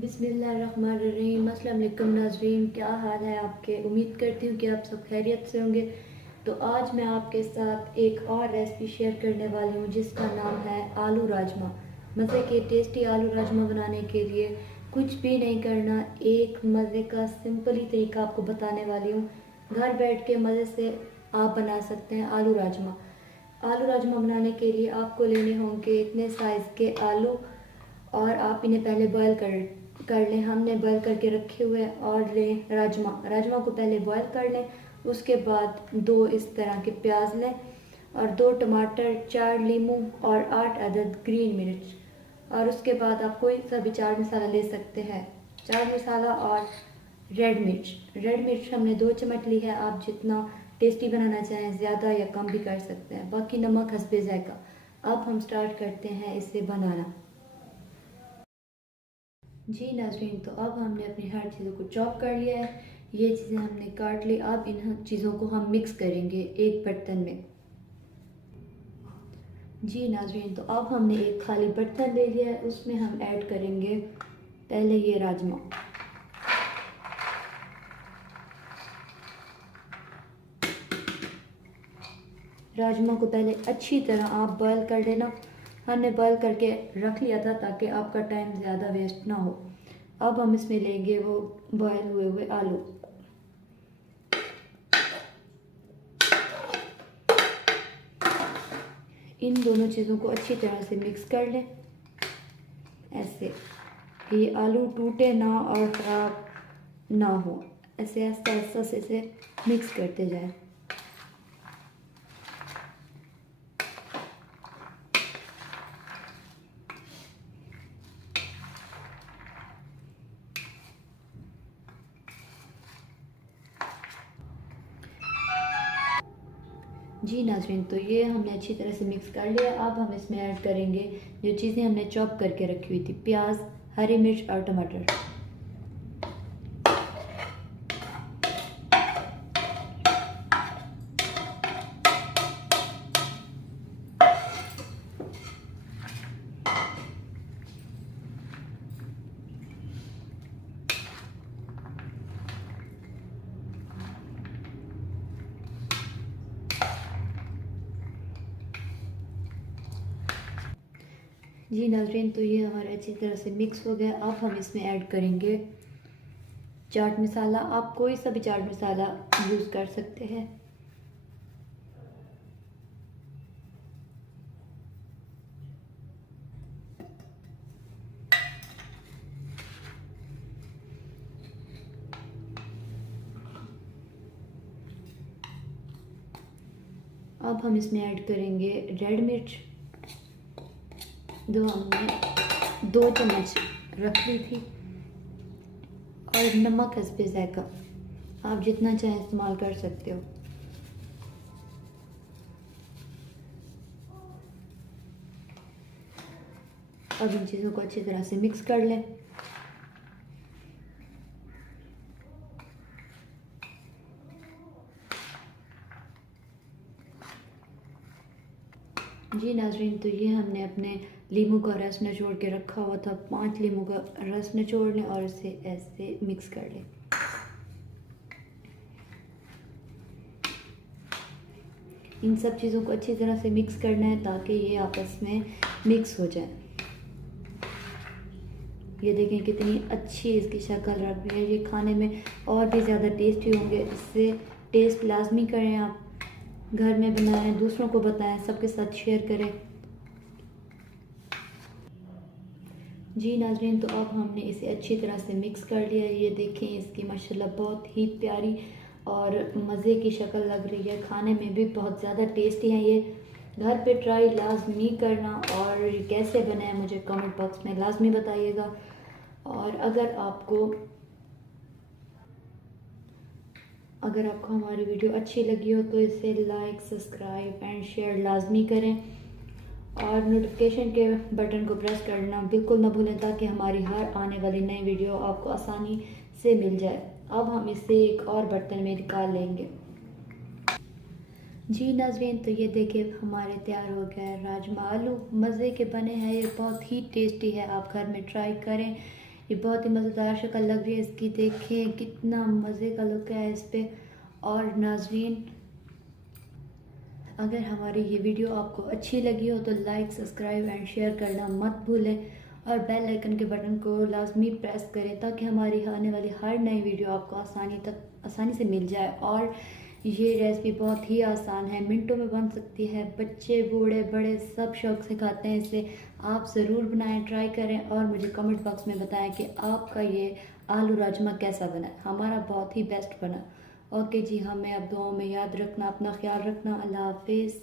बिस्मिल्लाहिर्रहमानिर्रहीम। अस्सलाम वालेकुम नाज़रीन, क्या हाल है आपके। उम्मीद करती हूँ कि आप सब खैरियत से होंगे। तो आज मैं आपके साथ एक और रेसिपी शेयर करने वाली हूँ जिसका नाम है आलू राजमा। मज़े के टेस्टी आलू राजमा बनाने के लिए कुछ भी नहीं करना, एक मज़े का सिंपल ही तरीका आपको बताने वाली हूँ। घर बैठ के मज़े से आप बना सकते हैं आलू राजमा। आलू राजमा बनाने के लिए आपको लेने होंगे इतने साइज़ के आलू और आप इन्हें पहले बॉयल कर लें। हमने बॉयल करके रखे हुए हैं। और लें राजमा को पहले बॉयल कर लें। उसके बाद 2 इस तरह के प्याज लें और 2 टमाटर, 4 नींबू और 8 अदद ग्रीन मिर्च। और उसके बाद आप कोई सा भी चाट मसाला ले सकते हैं। चाट मसाला और रेड मिर्च हमने 2 चम्मच ली है। आप जितना टेस्टी बनाना चाहें ज़्यादा या कम भी कर सकते हैं। बाकी नमक हस्बे जायका। अब हम स्टार्ट करते हैं इसे बनाना। जी नाज़रीन, तो अब हमने अपनी हर चीज़ों को चॉप कर लिया है। ये चीज़ें हमने काट ली। अब इन चीज़ों को हम मिक्स करेंगे एक बर्तन में। जी नाज़रीन, तो अब हमने एक खाली बर्तन ले लिया है, उसमें हम ऐड करेंगे पहले ये राजमा। राजमा को पहले अच्छी तरह आप बॉयल कर लेना। हमने बॉयल करके रख लिया था ताकि आपका टाइम ज़्यादा वेस्ट ना हो। अब हम इसमें लेंगे वो बॉयल हुए हुए आलू। इन दोनों चीज़ों को अच्छी तरह से मिक्स कर लें। ऐसे ये आलू टूटे ना और ख़राब ना हो, ऐसे आस्ता आस्ता से इसे मिक्स करते जाएं। जी नाज़रीन, तो ये हमने अच्छी तरह से मिक्स कर लिया। अब हम इसमें ऐड करेंगे जो चीज़ें हमने चॉप करके रखी हुई थी, प्याज, हरी मिर्च और टमाटर। जी नाज़रीन, तो ये हमारा अच्छी तरह से मिक्स हो गया। अब हम इसमें ऐड करेंगे चाट मसाला। आप कोई सा भी चाट मसाला यूज़ कर सकते हैं। अब हम इसमें ऐड करेंगे रेड मिर्च, जो हमने 2 चम्मच रख ली थी। और नमक हस्बे जायका, आप जितना चाहें इस्तेमाल कर सकते हो। अब इन चीज़ों को अच्छी तरह से मिक्स कर लें। जी नाज़रीन, तो ये हमने अपने नींबू का रस निचोड़ के रखा हुआ था। 5 नींबू का रस निचोड़ लें और इसे ऐसे मिक्स कर लें। इन सब चीज़ों को अच्छी तरह से मिक्स करना है ताकि ये आपस में मिक्स हो जाए। ये देखें कितनी अच्छी इसकी शक्ल लग रही है। ये खाने में और भी ज़्यादा टेस्टी होंगे। इससे टेस्ट लाजमी करें, आप घर में बनाएं, दूसरों को बताएं, सबके साथ शेयर करें। जी नाज़रीन, तो अब हमने इसे अच्छी तरह से मिक्स कर लिया है। ये देखें इसकी माशाल्लाह बहुत ही प्यारी और मज़े की शक्ल लग रही है। खाने में भी बहुत ज़्यादा टेस्टी है। ये घर पे ट्राई लाजमी करना और कैसे बनाए मुझे कमेंट बॉक्स में लाजमी बताइएगा। और अगर आपको हमारी वीडियो अच्छी लगी हो तो इसे लाइक, सब्सक्राइब एंड शेयर लाजमी करें। और नोटिफिकेशन के बटन को प्रेस करना बिल्कुल ना भूलें ताकि हमारी हर आने वाली नई वीडियो आपको आसानी से मिल जाए। अब हम इसे एक और बर्तन में निकाल लेंगे। जी नाज़रीन, तो ये देखिए हमारे तैयार हो गया है राजमा आलू। मज़े के बने हैं, ये बहुत ही टेस्टी है। आप घर में ट्राई करें, ये बहुत ही मज़ेदार शक्ल लग रही है इसकी, देखें कितना मज़े का लुक है इस पे। और नाजरीन, अगर हमारी ये वीडियो आपको अच्छी लगी हो तो लाइक, सब्सक्राइब एंड शेयर करना मत भूलें और बेल आइकन के बटन को लाजमी प्रेस करें ताकि हमारी आने वाली हर नई वीडियो आपको आसानी से मिल जाए। और ये रेसिपी बहुत ही आसान है, मिनटों में बन सकती है, बच्चे बूढ़े बड़े सब शौक से खाते हैं इसे। आप ज़रूर बनाएं, ट्राई करें और मुझे कमेंट बॉक्स में बताएं कि आपका ये आलू राजमा कैसा बना। हमारा बहुत ही बेस्ट बना। ओके जी, हमें अब दुआओं में याद रखना, अपना ख्याल रखना। अल्लाह हाफिज़।